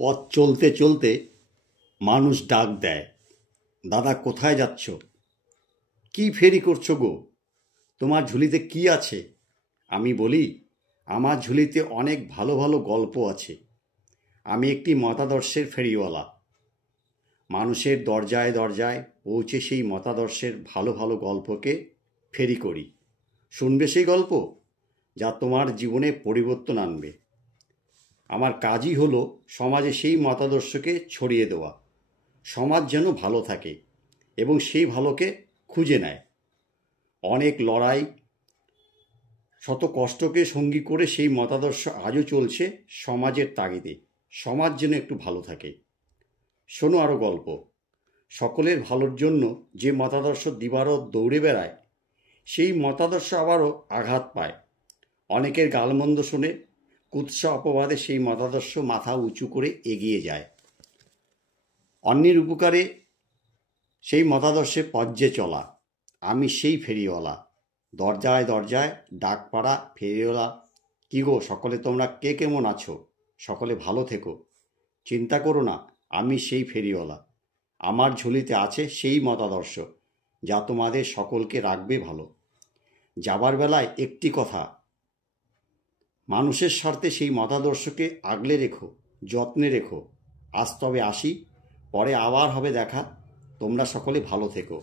পথ চলতে চলতে মানুষ ডাক দেয়, দাদা কোথায় যাচ্ছ? কি ফেরি করছো গো? তোমার ঝুলিতে কি আছে? আমি বলি, আমার ঝুলিতে অনেক ভালো ভালো গল্প আছে। আমি একটি মতাদর্শের ফেরিওয়ালা। মানুষের দরজায় দরজায় পৌঁছে সেই মতাদর্শের ভালো ভালো গল্পকে ফেরি করি। শুনবে সেই গল্প, যা তোমার জীবনে পরিবর্তন আনবে। আমার কাজই হলো সমাজে সেই মতাদর্শকে ছড়িয়ে দেওয়া। সমাজ যেন ভালো থাকে এবং সেই ভালোকে খুঁজে নেয়। অনেক লড়াই, শত কষ্টকে সঙ্গী করে সেই মতাদর্শ আজও চলছে সমাজের তাগিদে। সমাজ যেন একটু ভালো থাকে। শোনো আরও গল্প। সকলের ভালোর জন্য যে মতাদর্শ দিবারত দৌড়ে বেড়ায়, সেই মতাদর্শ আবারও আঘাত পায়। অনেকের গালমন্দ শুনে কুৎসা অপবাদে সেই মতাদর্শ মাথা উঁচু করে এগিয়ে যায়। অন্যের উপকারে সেই মতাদর্শে পথে চলা। আমি সেই ফেরিওয়ালা। দরজায় দরজায় ডাক পাড়া ফেরিওয়ালা। কি গো সকলে, তোমরা কে কেমন আছো? সকলে ভালো থেকো। চিন্তা করো না, আমি সেই ফেরিওয়ালা। আমার ঝুলিতে আছে সেই মতাদর্শ, যা তোমাদের সকলকে রাখবে ভালো। যাবার বেলায় একটি কথা, মানুষের স্বার্থে সেই মতাদর্শকে আগলে রেখো, যত্নে রেখো। আজ তবে আসি, পরে আবার হবে দেখা। তোমরা সকলে ভালো থেকো।